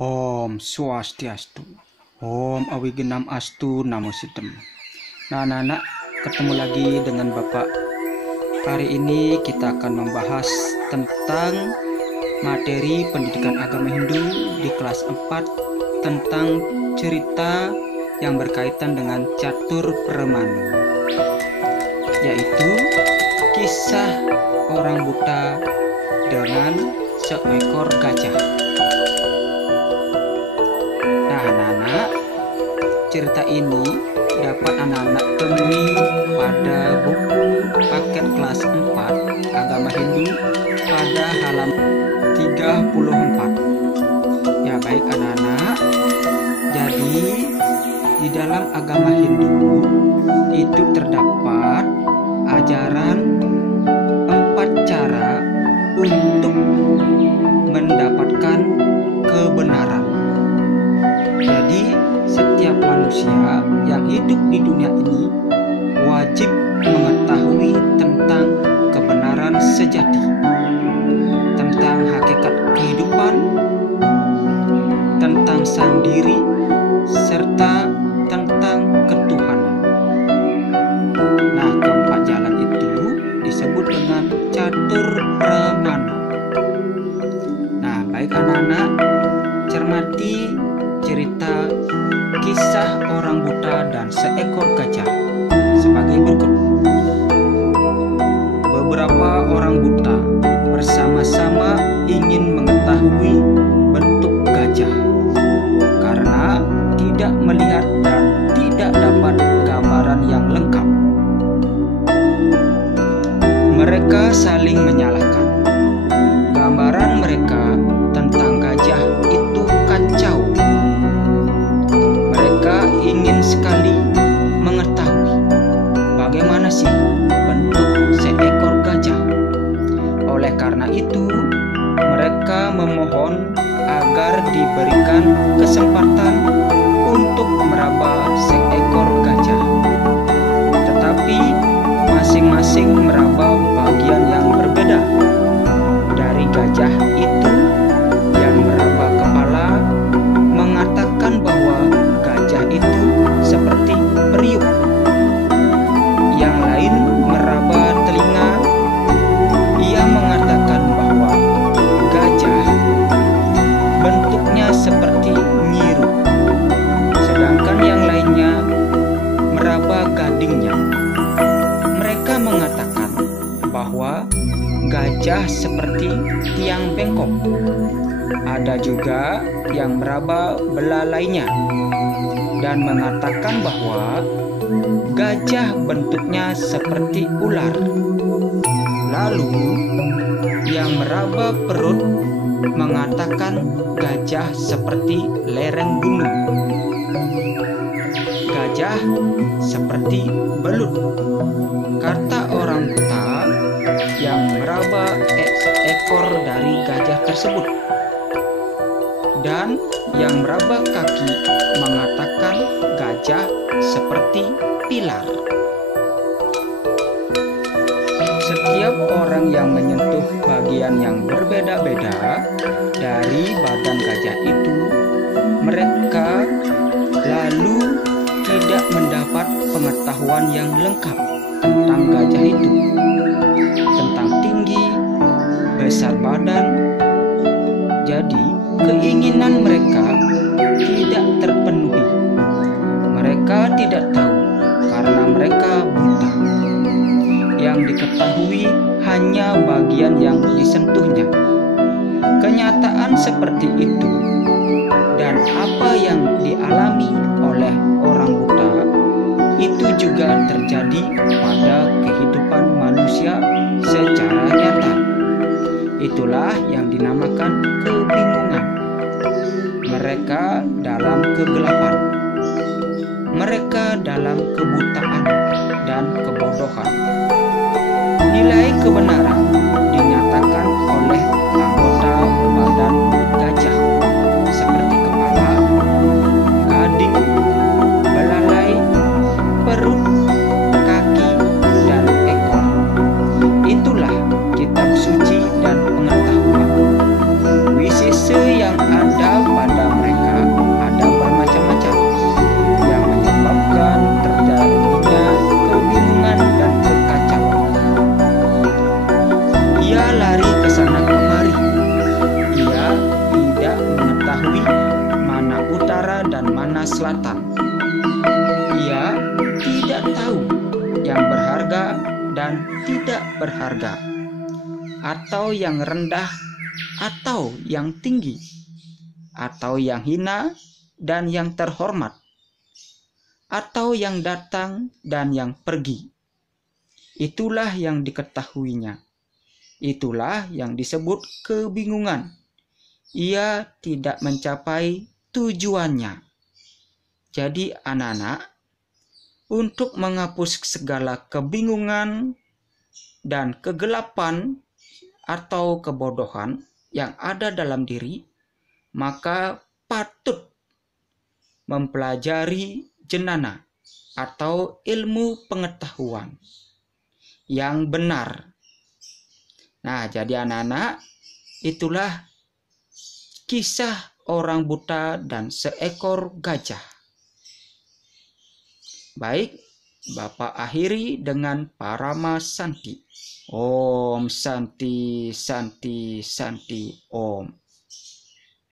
Om Swastiastu. Om Awigenam Astu Namo Sidem. Nah, anak-anak, ketemu lagi dengan Bapak. Hari ini kita akan membahas tentang materi pendidikan agama Hindu di kelas 4 tentang cerita yang berkaitan dengan catur premanu, yaitu kisah orang buta dengan seekor gajah. Nah, anak-anak, cerita ini dapat anak-anak temui pada buku paket kelas 4 agama Hindu pada halaman 34. Ya, baik anak-anak. Jadi di dalam agama Hindu itu terdapat ajaran 4 cara untuk mendapatkan kebenaran. Jadi setiap manusia yang hidup di dunia ini wajib mengetahui tentang kebenaran sejati, tentang hakikat kehidupan, tentang sang diri, serta tentang ketuhanan. Nah, keempat jalan itu disebut dengan catur premana. Nah, baik anak-anak, cermati cerita kisah orang buta dan seekor gajah sebagai berikut. Beberapa orang buta bersama-sama ingin mengetahui bentuk gajah karena tidak melihat dan tidak dapat gambaran yang lengkap. Mereka saling menyalahkan. Gambaran mereka tentang gajah itu kacau. Mereka ingin sekali mengetahui bagaimana sih bentuk seekor gajah. Oleh karena itu, mereka memohon agar diberikan kesempatan untuk meraba seekor gajah. Tetapi masing-masing meraba bagian yang berbeda. Dari gajah itu, yang meraba kepala mengatakan bahwa gajah itu seperti periuk. Yang lain meraba telinga. Ia mengatakan bahwa gajah bentuknya seperti nyiru. Sedangkan yang lainnya meraba gadingnya. Mereka mengatakan bahwa gajah seperti tiang bengkok. Ada juga yang meraba belalainya dan mengatakan bahwa gajah bentuknya seperti ular. Lalu yang meraba perut mengatakan gajah seperti lereng gunung. Gajah seperti belut, kata orang buta yang meraba ekor dari gajah tersebut. Dan yang meraba kaki mengatakan gajah seperti pilar. Setiap orang yang menyentuh bagian yang berbeda-beda dari badan gajah itu, mereka lalu tidak mendapat pengetahuan yang lengkap tentang gajah itu, tentang tinggi, besar badan. Jadi keinginan mereka tidak terpenuhi. Mereka tidak tahu karena mereka buta. Yang diketahui hanya bagian yang disentuhnya. Kenyataan seperti itu dan apa yang dialami oleh orang buta itu juga terjadi pada kehidupan manusia secara nyata. Itulah yang dinamakan kebingungan. Mereka dalam kegelapan. Mereka dalam kebutaan dan kebodohan. Nilai kebenaran dinyatakan oleh anggota badan gajah seperti kepala, gading, belalai, perut, kaki, dan ekor. Itulah kitab suci dan pengetahuan. Wisese yang ada pada mengetahui mana utara dan mana selatan. Ia tidak tahu yang berharga dan tidak berharga, atau yang rendah atau yang tinggi, atau yang hina dan yang terhormat, atau yang datang dan yang pergi. Itulah yang diketahuinya. Itulah yang disebut kebingungan. Ia tidak mencapai tujuannya. Jadi anak-anak, untuk menghapus segala kebingungan dan kegelapan atau kebodohan yang ada dalam diri, maka patut mempelajari jenana atau ilmu pengetahuan yang benar. Nah, jadi anak-anak, itulah kisah orang buta dan seekor gajah. Baik, Bapak akhiri dengan Parama Santi. Om Santi Santi Santi Om.